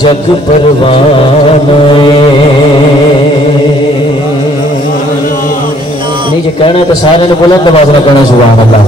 جگ پروانہ نہیں جی کہنا تو سارے نے بلند آواز نہ کہنا سبحان اللہ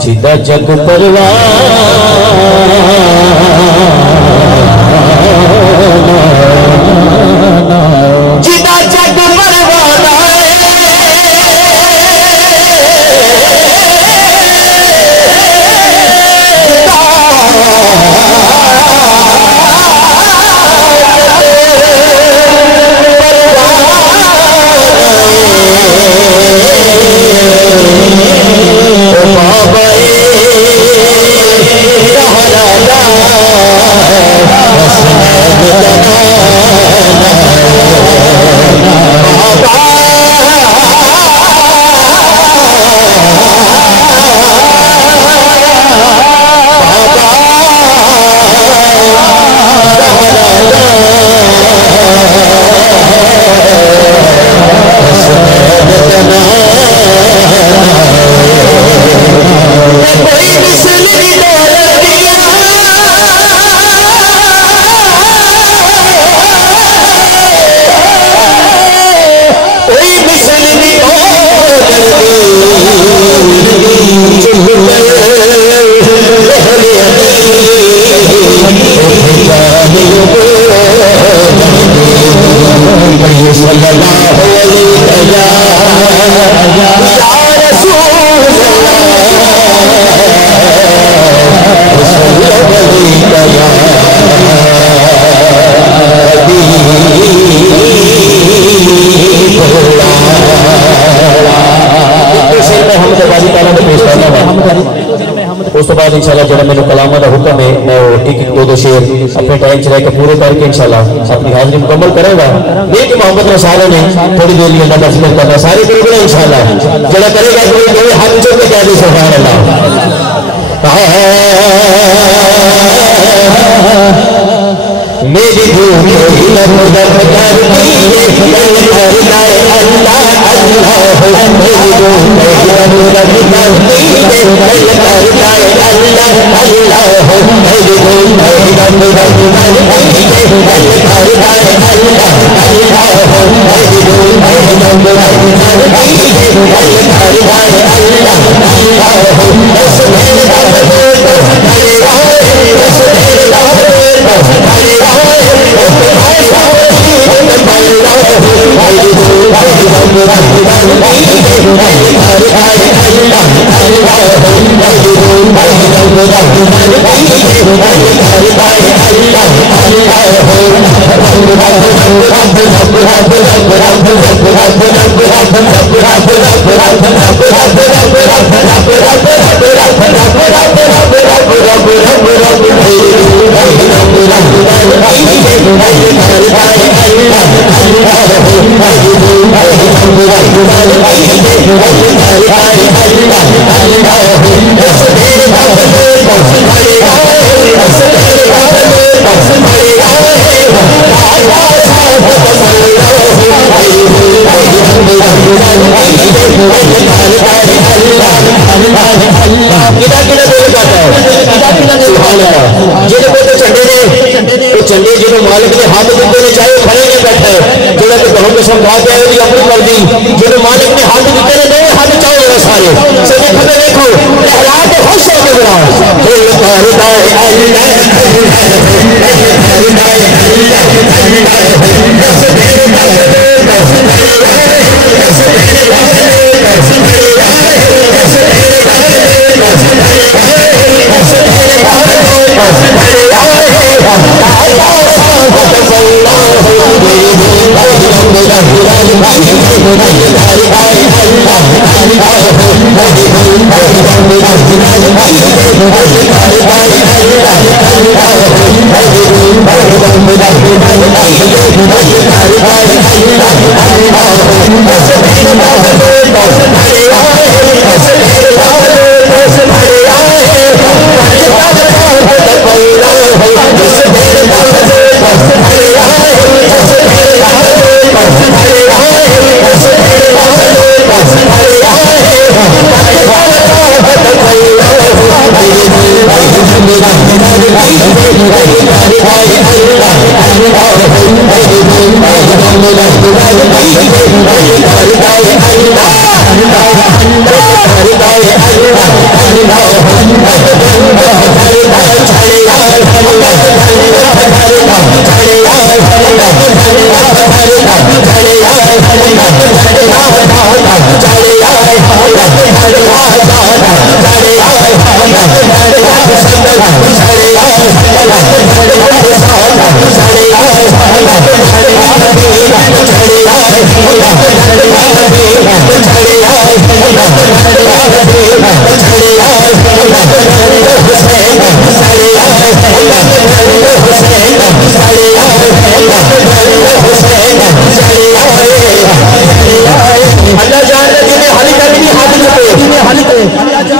جدا جگ پروانہ جدا جگ پروانہ اس تو بعد انشاءاللہ جڑا میں کلامہ دا حکم ہے میں ایک دو شعر اپنے ٹائم چلائے کے پورے کر کے انشاءاللہ اپنی حاضری مکمل کرے گا یہ کہ محمد رسالہ نے تھوڑی دیر لیے اللہ کا ذکر کرنا سارے کرے گا انشاءاللہ جڑا کرے گا کوئی ہاتھ چوک کے کہہ دے سبحان اللہ میری بھوک درد کرتی ہے کر لائے اللہ اللہ میری بھوک درد کرتی ہے کر لائے اللہ اللہ میری بھوک درد کرتی ہے کر لائے اللہ اللہ میری بھوک درد کرتی ہے کر لائے اللہ اللہ بس میرے چنڈے جنہوں مالک نے ہاتھ دیتے ہیں چاہے کھڑے نہیں بیٹھا ہے جنہوں نے گھروں کے سمجھا کے آئے بھی اپنی مرضی جنہوں مالک نے ہاتھ دیتے ہیں نہیں ہاتھ چاہو میرے سارے سبھی کھڑے دیکھو لہرا کے خوش ہو کے بنا دل کرتا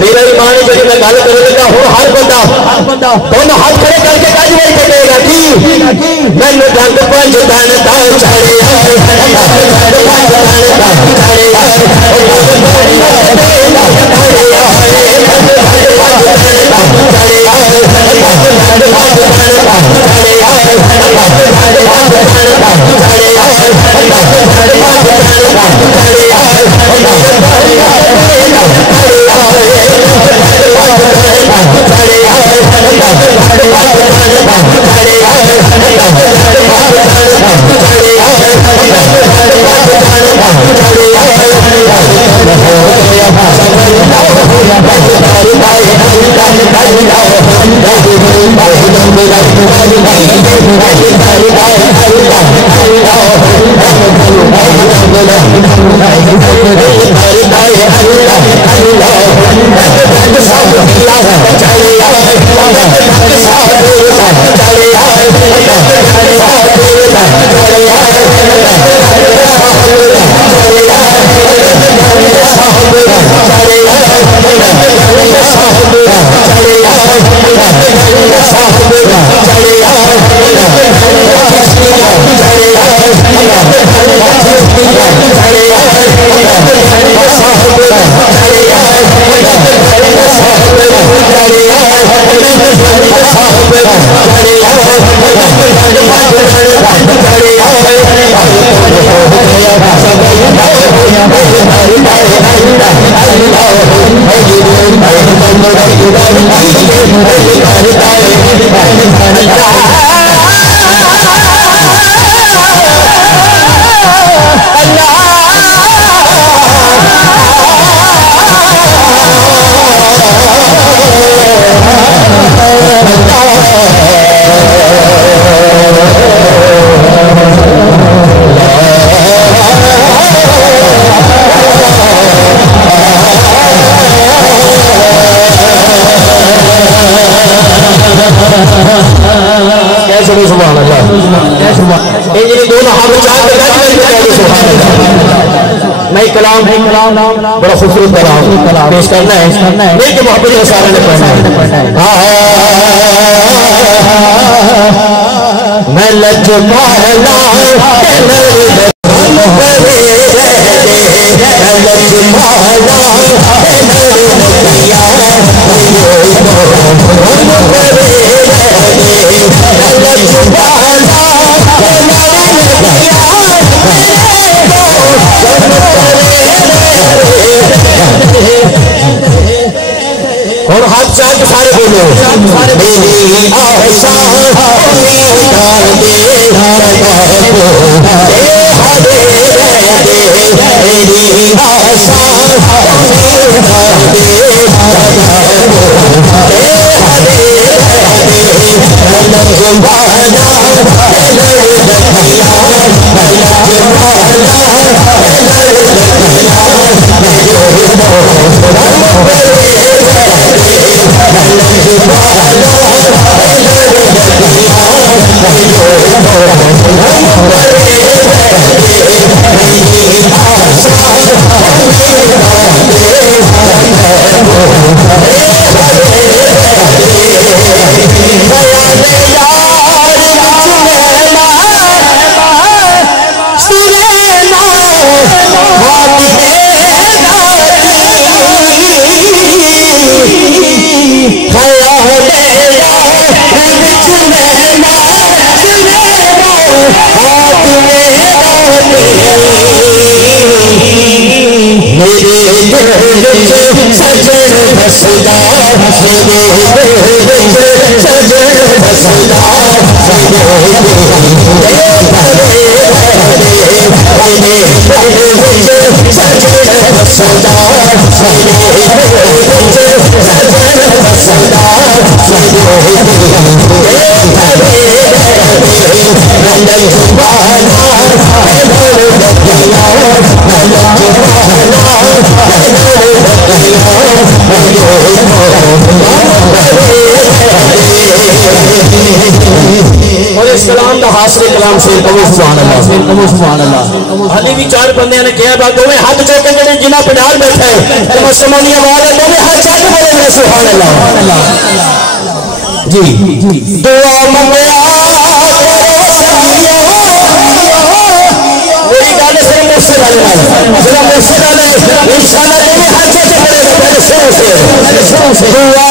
میرا ایمان ہے جب میں گل کرنے لگا ہوں ہر بندہ دونوں ہاتھ کھڑے کر کے کج وہی کہے گا کہ میں ڈنگ پنج دن دان چڑے میں کلام بڑا خوبصورت کلام پیش کرنا ہے لیکن محبت رسالہ نے پڑھنا ہے میں لج پالا اور ہاتھ چاہتے سارے بولو میری آسا ڈال دے میری آسا اور اس کلام دا حاصل کلام سے سبحان اللہ. ابھی بھی چار بندے نے کہا بات دونوں ہاتھ چوک کے جڑے جنہ پنڈال بیٹھے ہیں مسلمانی آواز دونوں ہاتھ چاک بولے گے سبحان اللہ. جی دعا منگیا وہی گانے سے موسیقی والے ذرا موسیقی والے انشاءاللہ دونوں ہاتھ چاک بولے گا پہلے شروع سے دعا